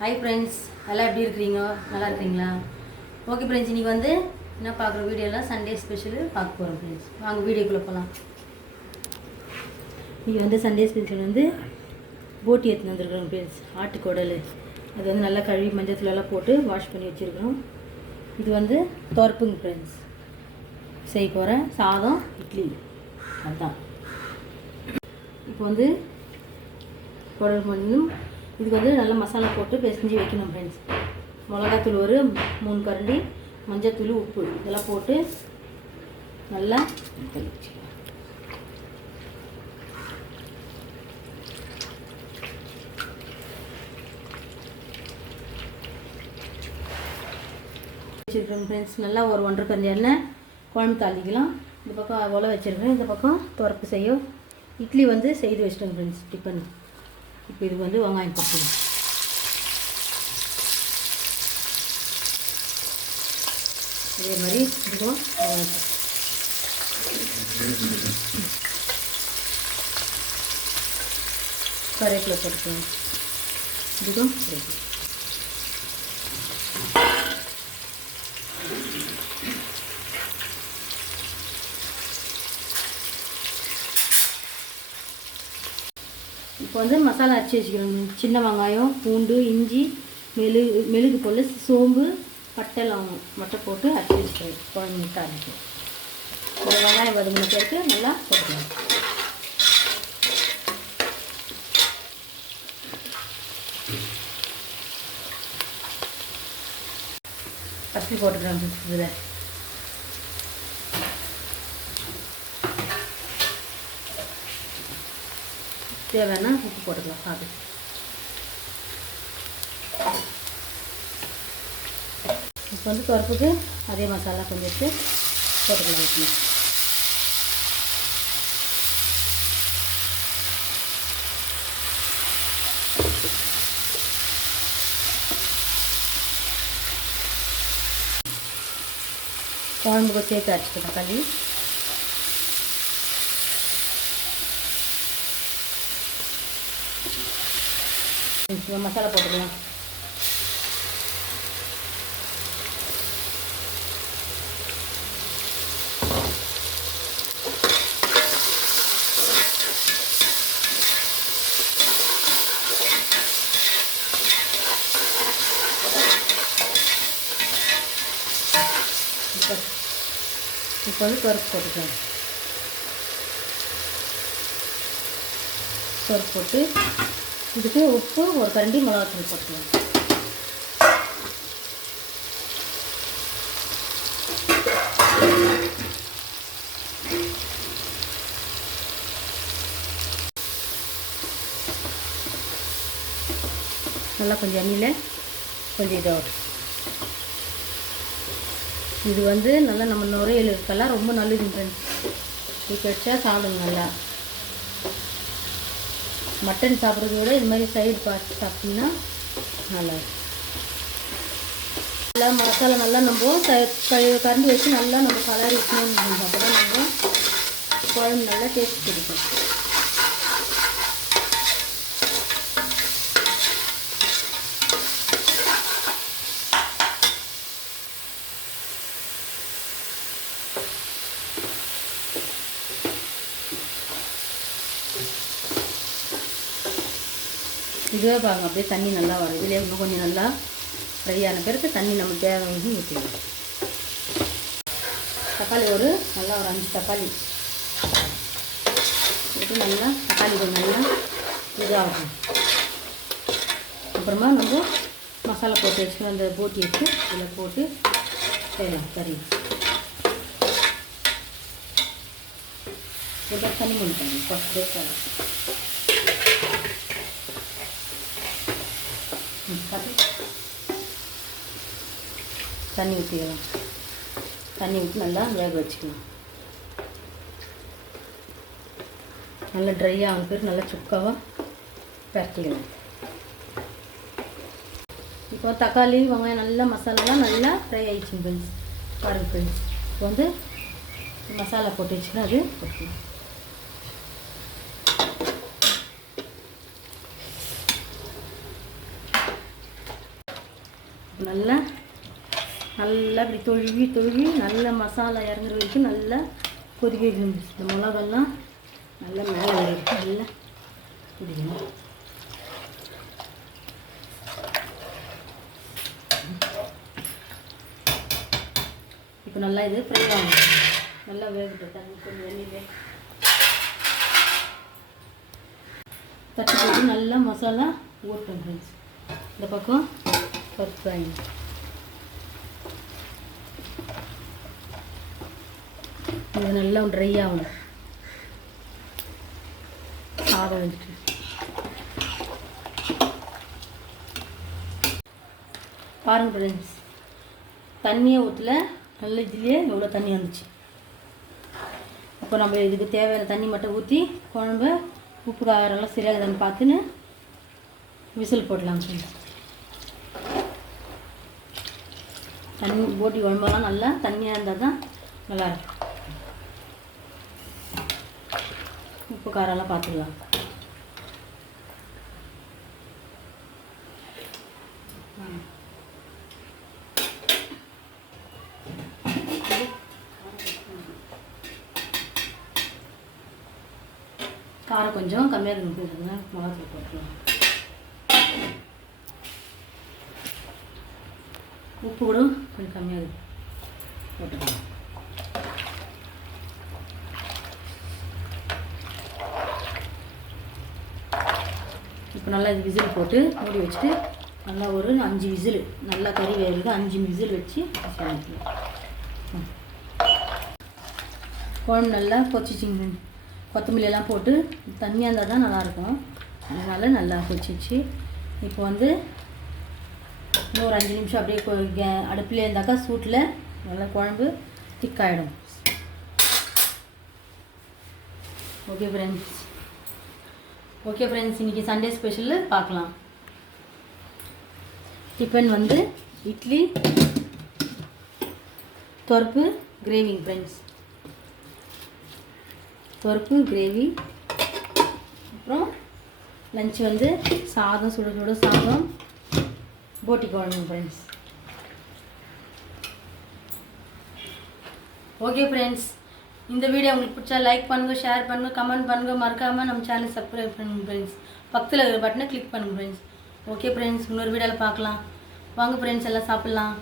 Hi friends, எல்லாம் எப்படி இருக்கிறீங்க? நல்லா இருக்கிறீங்களா? ஓகே ஃப்ரெண்ட்ஸ், இன்றைக்கி வந்து என்ன பார்க்குற வீடியோலாம் சண்டே ஸ்பெஷலு பார்க்க போகிறோம் ஃப்ரெண்ட்ஸ். வாங்க வீடியோக்குள்ளே போகலாம். இன்றைக்கி வந்து சண்டே ஸ்பெஷல் வந்து போட்டி எடுத்துன்னு வந்துருக்குறோம் ஃப்ரெண்ட்ஸ். ஆட்டுக்குடல் அது வந்து நல்லா கழுவி மஞ்சத்தூளெல்லாம் போட்டு வாஷ் பண்ணி வச்சுருக்கிறோம். இது வந்து துவர்ப்புங்க ஃப்ரெண்ட்ஸ். செய்ய போகிறேன் சாதம் இட்லி அதுதான். இப்போ வந்து குடல் பண்ணியும் இதுக்கு வந்து நல்லா மசாலா போட்டு பிசைஞ்சு வைக்கணும் ஃப்ரெண்ட்ஸ். மிளகாத்தூள் ஒரு 3 கரண்டி, மஞ்சத்தூள், உப்பு இதெல்லாம் போட்டு நல்லா வச்சுருக்கேன் ஃப்ரெண்ட்ஸ். நல்லா ஒரு 1.5 கரண்டி எண்ணெய் குழம்பு தாளிக்கலாம். இந்த பக்கம் உலை வச்சுருக்கேன், இந்த பக்கம் துவர்ப்பு செய்யும். இட்லி வந்து செய்து வச்சிட்டேன் ஃப்ரெண்ட்ஸ், டிஃபன். இப்போ இது வந்து வெங்காயம் போட்டுக்கலாம். அதே மாதிரி இதுக்கும் கருவேப்பிலை போட்டுக்கலாம். இதுக்கும் இப்போ வந்து மசாலா அரைச்சி வச்சுக்கிறோங்க. சின்ன வெங்காயம், பூண்டு, இஞ்சி, மெழுகு போல் சோம்பு, பட்டை, லவங்கம் மட்டும் போட்டு அரைச்சி வச்சுக்கிறோம். குழம்பு முட்டை அரைச்சி ஒரு வெங்காயம் வதங்கின பிறகு நல்லா போட்டுக்கலாம். பருத்தி போட்டுக்கிறோம் இதில். தேவைன்னா உப்பு போட்டுக்கலாம். பார்த்து இப்போ வந்து பருப்புக்கு அதே மசாலா கொஞ்சம் எடுத்து போட்டுக்கலாம். குழம்புக்கு சேர்த்து அரைச்சிக்கலாம். தக்காளி மசாலா போட்டுக்கலாம். இப்போ வந்து பருப்பு போட்டுக்கலாம். பருப்பு போட்டு இதுக்கு உப்பு ஒரு கரண்டி, மிளகாத்தூள் போட்டுக்கலாம். நல்லா கொஞ்சம் எண்ணெயில் கொஞ்சம் இதாகும். இது வந்து நல்லா நம்ம நுரையீரலுக்கெல்லாம் ரொம்ப நல்லது ஃப்ரெண்ட்ஸ். இது வச்சா சாப்பிடுங்க. நல்லா மட்டன் சாப்பிட்றத விட இது மாதிரி சைடு பார்த்து சாப்பிட்டிங்கன்னா நல்லா நல்லா மசாலா நல்லா நம்ம கரண்டி வச்சு நல்லா நம்ம கலரி வைக்கணும். அப்போ தான் நம்ம குழம்பு நல்லா டேஸ்ட் கிடைக்கும். இதுவே பாருங்க, அப்படியே தண்ணி நல்லா வரும். இதுலேயே இன்னும் கொஞ்சம் நல்லா ஃப்ரை ஆன பிறகு தண்ணி நம்ம தேவையான ஊற்றிடும். தக்காளி நல்லா ஒரு 5 தக்காளி போட்டு நல்லா தக்காளி கொஞ்சம் நல்லா இதாகும். அப்புறமா நம்ம மசாலா போட்டு வச்சுக்கணும். அந்த போட்டி எடுத்து இதில் போட்டு செய்யலாம். சரி, தண்ணி பண்ணிட்டாங்க ஃபஸ்ட்டு. தண்ணி ஊற்றிக்கலாம். தண்ணி ஊற்றி நல்லா வேக வச்சுக்கலாம். நல்லா ட்ரை ஆகும் பேர் நல்லா சுக்காவாக பரட்டிக்கலாம். இப்போ தக்காளி, வெங்காயம் நல்லா மசாலாலாம் நல்லா ஃப்ரை ஆகிடுச்சு ஃப்ரெண்ட்ஸ். பாருங்கள் ஃப்ரெண்ட்ஸ், இப்போ வந்து மசாலா போட்டு வச்சுக்கலாம். அது போட்டுக்கலாம். நல்லா நல்லா இப்படி தொழுவி நல்லா மசாலா இறங்குற வரைக்கும் நல்லா கொதிக்க வைக்கணும். இந்த மிளகாலாம் நல்லா மேலே வரும், நல்லா பிடிக்கணும். இப்போ நல்லா இது ஃப்ரை ஆகும், நல்லா வேகட்டும். தண்ணி கொஞ்சம் வெளியே தட்டி போட்டு நல்லா மசாலா ஊட்டணும் ஃப்ரெண்ட்ஸ். இந்த பக்கம் பருப்பு ஆகிடும். இது நல்லா ட்ரை ஆகணும். சாதம் வந்துட்டு பாருங்கள் ஃப்ரெண்ட்ஸ், தண்ணியை ஊற்றல, நல்ல இதுலேயே எவ்வளோ தண்ணி வந்துச்சு. இப்போ நம்ம இதுக்கு தேவையான தண்ணி மட்டும் ஊற்றி குழம்பு உப்பு காரெல்லாம் சரியாகுதான்னு பார்த்துன்னு விசில் போடலாம் ஃப்ரெண்ட்ஸ். தண்ணி போட்டி குழம்பெல்லாம் நல்லா தண்ணியாக இருந்தால் தான் நல்லாயிருக்கும். உப்பு காரெல்லாம் பார்த்துக்கலாம். காரம் கொஞ்சம் கம்மியாக இருக்குதுங்க, மிளகாத்தூள் போட்டுக்கலாம். உப்பு கூட கொஞ்சம் கம்மியாக இருக்குது, போட்டுக்கலாம். இப்போ நல்லா இது விசில் போட்டு மூடி வச்சுட்டு நல்லா ஒரு 5 விசில், நல்லா கறி வேகிறது 5 விசில் வச்சு குழம்பு நல்லா கொச்சிச்சிங்க. கொத்தமல்லி எல்லாம் போட்டு தண்ணியாக இருந்தால் தான் நல்லாயிருக்கும், அதனால் நல்லா கொச்சிச்சு. இப்போ வந்து இன்னும் ஒரு 5 நிமிஷம் அப்படியே அடுப்பில் இருந்தாக்கா சூட்டில் நல்லா குழம்பு திக்காயிடும். ஓகே ஃப்ரெண்ட்ஸ், இன்றைக்கி சண்டே ஸ்பெஷலு பார்க்கலாம். டிஃபன் வந்து இட்லி பருப்பு கிரேவிங் ஃப்ரெண்ட்ஸ், பருப்பு கிரேவி. அப்புறம் லஞ்ச் வந்து சாதம், சுட சுட சாதம், போட்டி குழம்பு ஃப்ரெண்ட்ஸ். ஓகே ஃப்ரெண்ட்ஸ், இந்த வீடியோ உங்களுக்கு பிடிச்சா லைக் பண்ணுங்கள், ஷேர் பண்ணுங்கள், கமெண்ட் பண்ணுங்கள், மறக்காமல் நம்ம சேனல் சப்ஸ்கிரைப் பண்ணுங்கள் ஃப்ரெண்ட்ஸ். பக்கத்தில் இருக்கிற பட்டனை கிளிக் பண்ணுங்கள் ஃப்ரெண்ட்ஸ். ஓகே ஃப்ரெண்ட்ஸ், இன்னொரு வீடியோவில் பார்க்கலாம். வாங்க ஃப்ரெண்ட்ஸ், எல்லாம் சாப்பிட்லாம்.